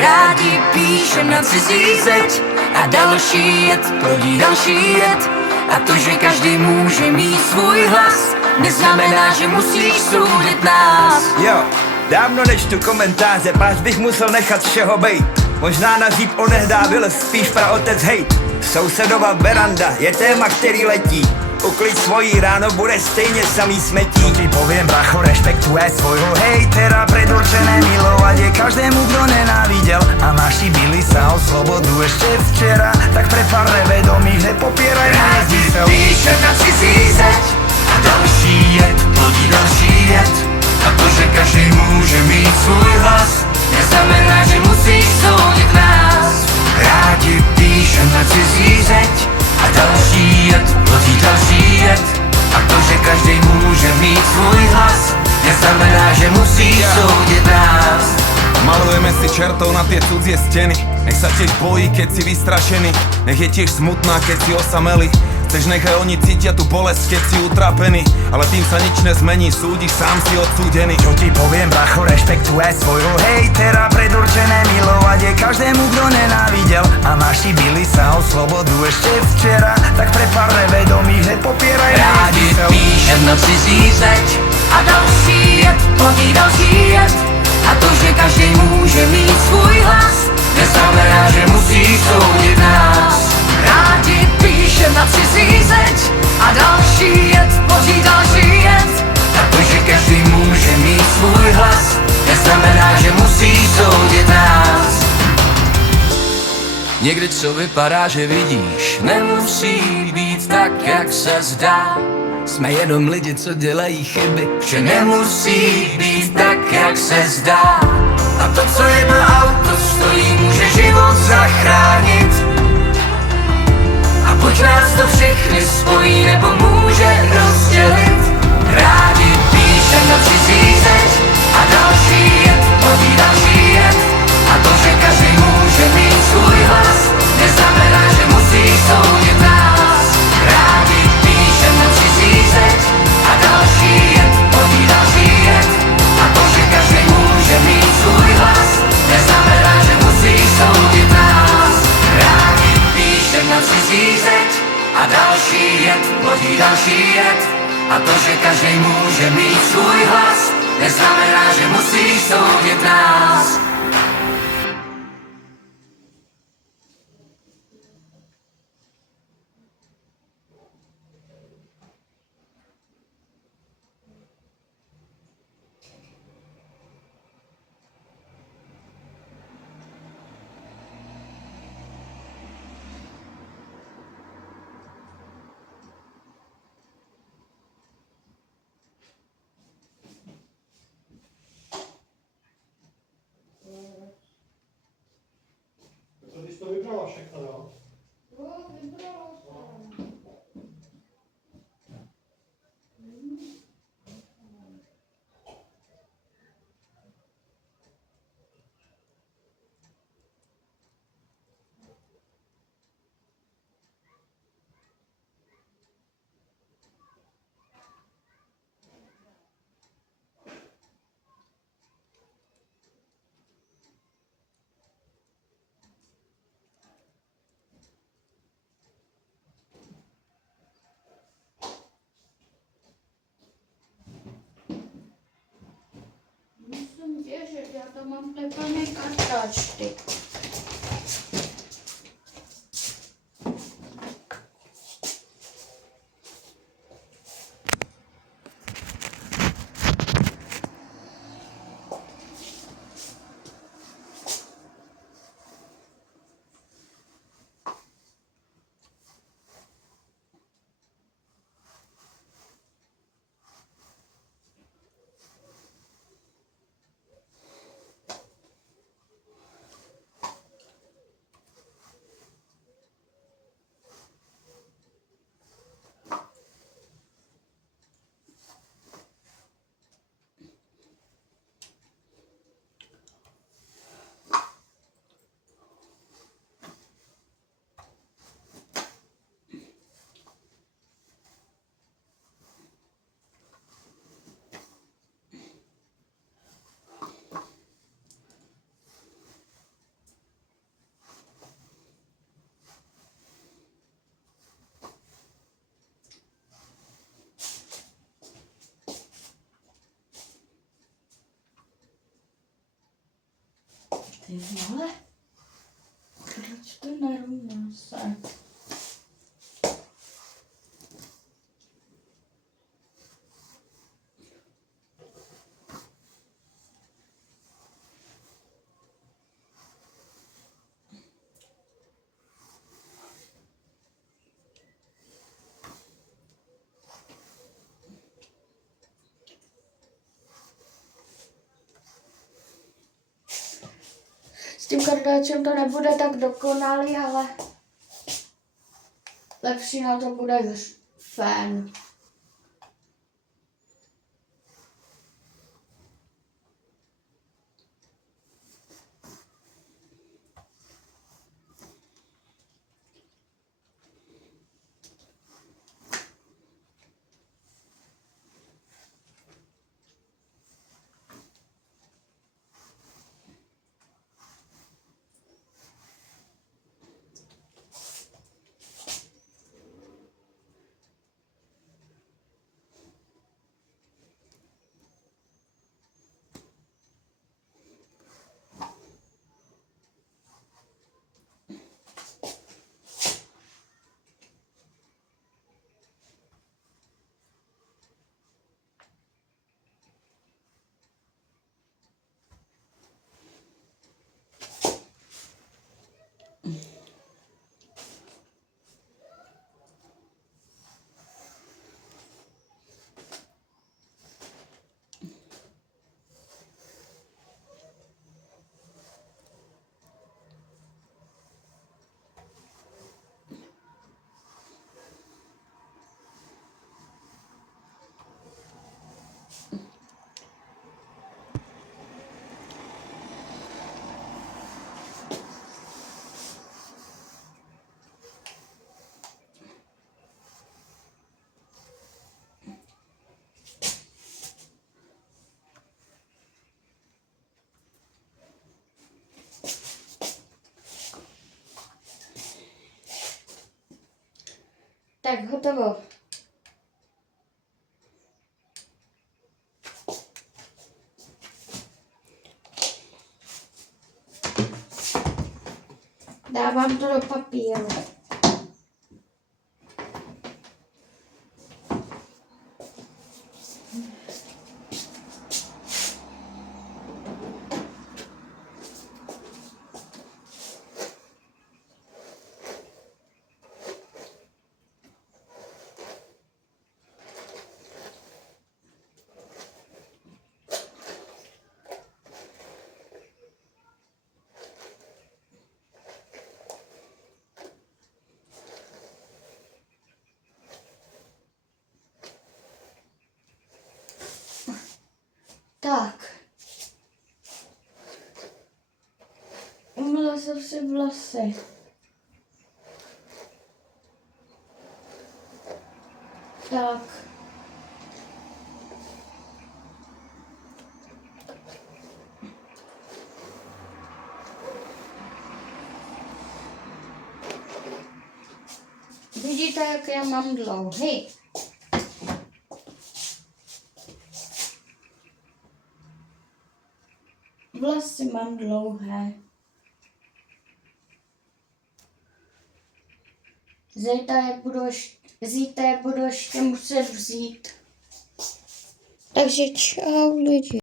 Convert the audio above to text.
Rádi píšem na cizí zeď a další jed plodí další jed. A to, že každý může mít svůj hlas, neznamená, že musíš soudit nás. Jo, dávno nečtu komentáře, páč bych musel nechat všeho bejt. Možná na zíp onehdá byl spíš praotec hejt. Sousedova veranda je téma, který letí. Uklid svojí ráno, bude stejně samý smetí. To ti poviem, bracho, rešpektuj svojho hejtera. Predurčené milovať je každému, kto nenávidel. A naši bili sa o slobodu ešte včera. Tak pre pár nevedomých nepopieraj môj zmysel. Píšem na cizí zeď a další jed plodí další jed. A to, že každý může mít svůj hlas, neznamená, že musíš soudit nás. Rádi píšem na cizí zeď a další jed plodí další jed. A to, že každý může mít svůj hlas, neznamená, že musíš soudit nás. Malujeme si čertov na tie cudzie steny. Nech sa tiež bojí, keď si vystrašený. Nech je tiež smutná, keď si osamelý. Chceš, nechaj oni cítia tú bolesť, keď si utrapený. Ale tým sa nič nezmení, súdiš, sám si odsúdený. Čo ti poviem, bracho, rešpektuj svojho hejtera. Predurčené milovať je každému, kto nenávidel. A naši bili sa o slobodu ešte včera. Tak pre pár nevedomých nepopieraj môj Rádi zmysel. píšem na cizí zeď a další jed plodí další jed. A to, že každý může mít svůj hlas, neznamená, že musí soudit nás. Rádi píšem na cizí zeď a další jed plodí další jed. A to, že každý může mít svůj hlas, neznamená, že musí soudit nás. Někdy co vypadá, že vidíš, nemusí být tak, jak se zdá. Jsme jenom lidi, co dělají chyby, že nemusí být tak, jak se zdá. A to, co jedno auto stojí, může život zachránit. A buď nás to všechny spojí, nebo může rozdělit. Rádi píšem na cizí zeď a další jed plodí další jed. A to, že každý může mít svůj hlas, neznamená, že musí soudit nás. Rádi píšem na cizí zeď a další jed plodí další jed. A to, že každý může mít svůj hlas, neznamená, že musí soudit nás. Rádi píšem na cizí zeď a další jed plodí další jed. A to, že každý může mít svůj hlas, neznamená, že musí soudit nás. Ty jsi to vybrala všechno, jo? Jo, vybrala jsem. Musím věřit, já tam mám plné kartáčky. Ty vole. Proč to nerovná se? S tím kardáčem to nebude tak dokonalý, ale lepší na to bude fén. Tak hotovo. Dávám to do papíru. Tak. Umyla jsem si vlasy. Tak. Vidíte, jak já mám dlouhý? Vlasy mám dlouhé. Zítra je budu ještě muset vzít. Takže čau lidi.